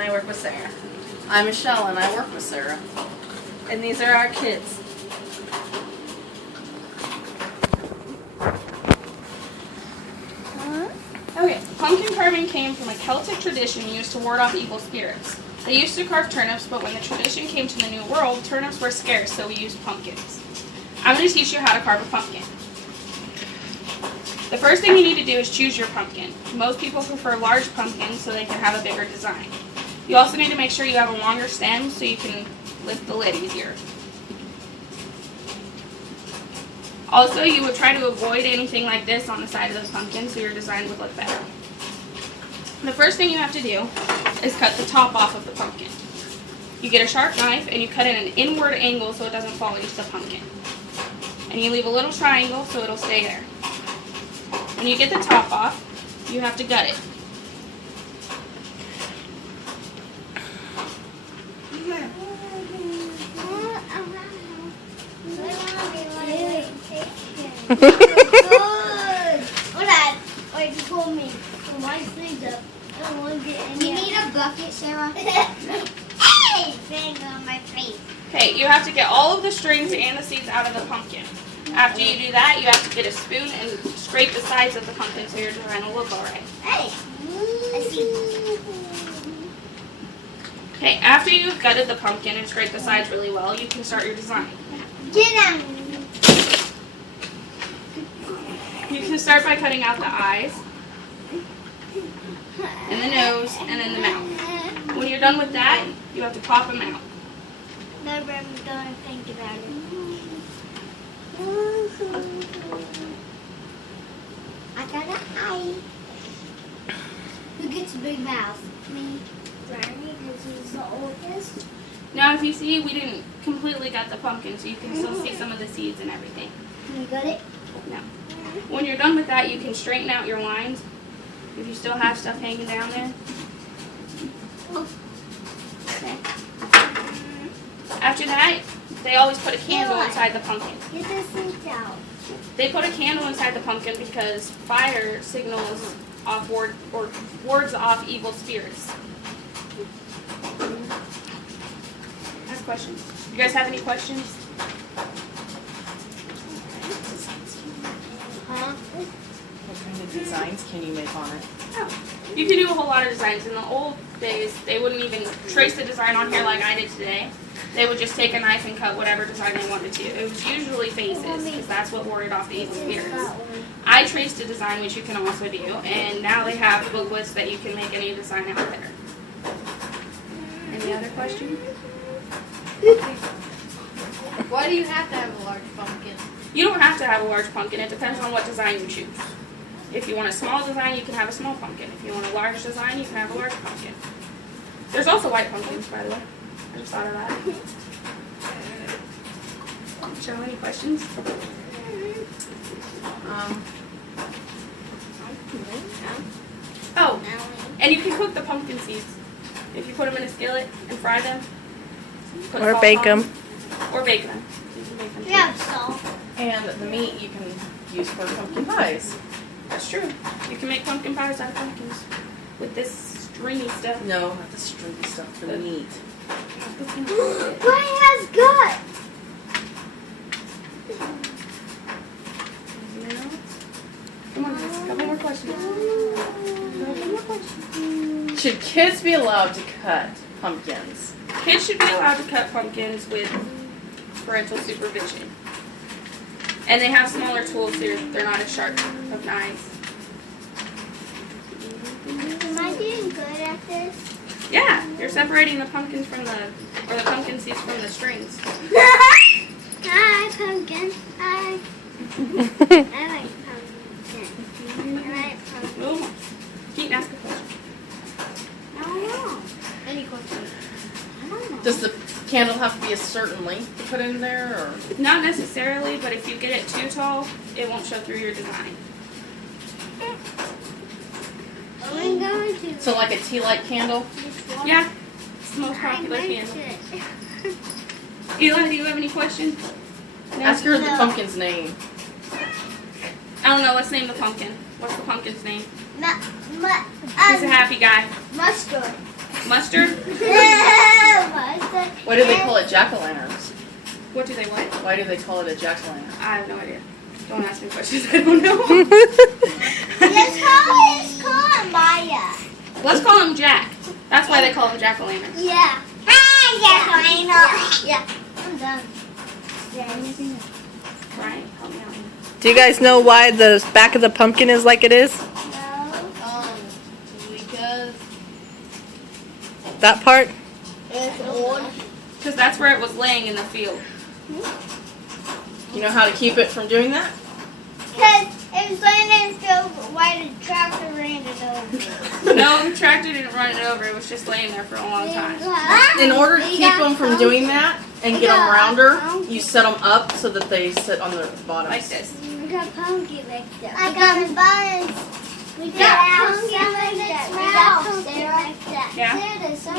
and I work with Sarah. I'm Michelle, and I work with Sarah. And these are our kids. Okay, pumpkin carving came from a Celtic tradition used to ward off evil spirits. They used to carve turnips, but when the tradition came to the New World, turnips were scarce, so we used pumpkins. I'm going to teach you how to carve a pumpkin. The first thing you need to do is choose your pumpkin. Most people prefer large pumpkins so they can have a bigger design. You also need to make sure you have a longer stem so you can lift the lid easier. Also, you would try to avoid anything like this on the side of the pumpkin so your design would look better. The first thing you have to do is cut the top off of the pumpkin. You get a sharp knife and you cut in an inward angle so it doesn't fall into the pumpkin. And you leave a little triangle so it'll stay there. When you get the top off, you have to gut it. You need a bucket, Sarah? Hey! Bang on my face. Okay, you have to get all of the strings and the seeds out of the pumpkin. After you do that, you have to get a spoon and scrape the sides of the pumpkin so your design will look alright. Hey! I see. Okay, after you've gutted the pumpkin and scraped the sides really well, you can start your design. Get out! You can start by cutting out the eyes, and the nose, and then the mouth. When you're done with that, you have to pop them out. Never am gonna think about it. I got an eye. Who gets a big mouth? Me. Granny, because he's the oldest. Now, if you see, we didn't completely gut the pumpkin, so you can still see some of the seeds and everything. You got it? No. When you're done with that, you can straighten out your lines if you still have stuff hanging down there. Okay. After that, they always put a candle inside the pumpkin. Get this thing out. They put a candle inside the pumpkin because fire signals off wards off evil spirits. Ask questions. You guys have any questions? Huh? What kind of designs can you make on it? Oh. You can do a whole lot of designs. In the old days, they wouldn't even trace the design on here like I did today. They would just take a knife and cut whatever design they wanted to. It was usually faces, because that's what warded off the evil spirits. I traced a design, which you can also do, and now they have booklets that you can make any design out there. Any other questions? Why do you have to have a large pumpkin? You don't have to have a large pumpkin. It depends on what design you choose. If you want a small design, you can have a small pumpkin. If you want a large design, you can have a large pumpkin. There's also white pumpkins, by the way. I just thought of that. Michelle, any questions? Oh, and you can cook the pumpkin seeds. If you put them in a skillet and fry them. Put Or salt bake on them. Or bake them. You can bake them too. Yeah, salt. And the meat you can use for pumpkin pies. That's true. You can make pumpkin pies out of pumpkins with this stringy stuff. No, not the stringy stuff, for the meat. What has gut? Come on, guys. A couple more questions. Couple more questions. Should kids be allowed to cut pumpkins? Kids should be allowed to cut pumpkins with parental supervision. And they have smaller tools so they're not as sharp of knives. Am I doing good at this? Yeah, you're separating the pumpkins from the pumpkin seeds from the strings. Hi, pumpkin. Hi. I like pumpkin. I like pumpkin. Move on. Keaton, ask a question. I don't know. Any questions? I don't know. Does the candle have to be a certain length to put in there, or? Not necessarily, but if you get it too tall, it won't show through your design. I'm going to. So like a tea light candle? Yeah, it's the most popular candle. Eli, do you have any questions? No? Ask her the pumpkin's name. I don't know. Let's name the pumpkin. What's the pumpkin's name? He's He's a happy guy. Mustard. Mustard? Why do they call it jack-o'-lanterns? What do they what? Why do they call it a jack-o'-lantern? I have no idea. Don't ask me questions I don't know. Let's call him Maya. Let's call him Jack. That's why they call him jack-o'-lantern. Yeah. Yeah. I'm done. Right? Help me out. Do you guys know why the back of the pumpkin is like it is? Um, because That part? it's old. Because that's where it was laying in the field. You know how to keep it from doing that? Because it was laying in the field while the tractor ran it over. No, the tractor didn't run it over. It was just laying there for a long time. In order to keep them from doing that and get them rounder, you set them up so that they sit on their bottoms. Like this. We got pumpkin like that. I got buns. We got pumpkin like that. We got pumpkin like that. Yeah. Sarah,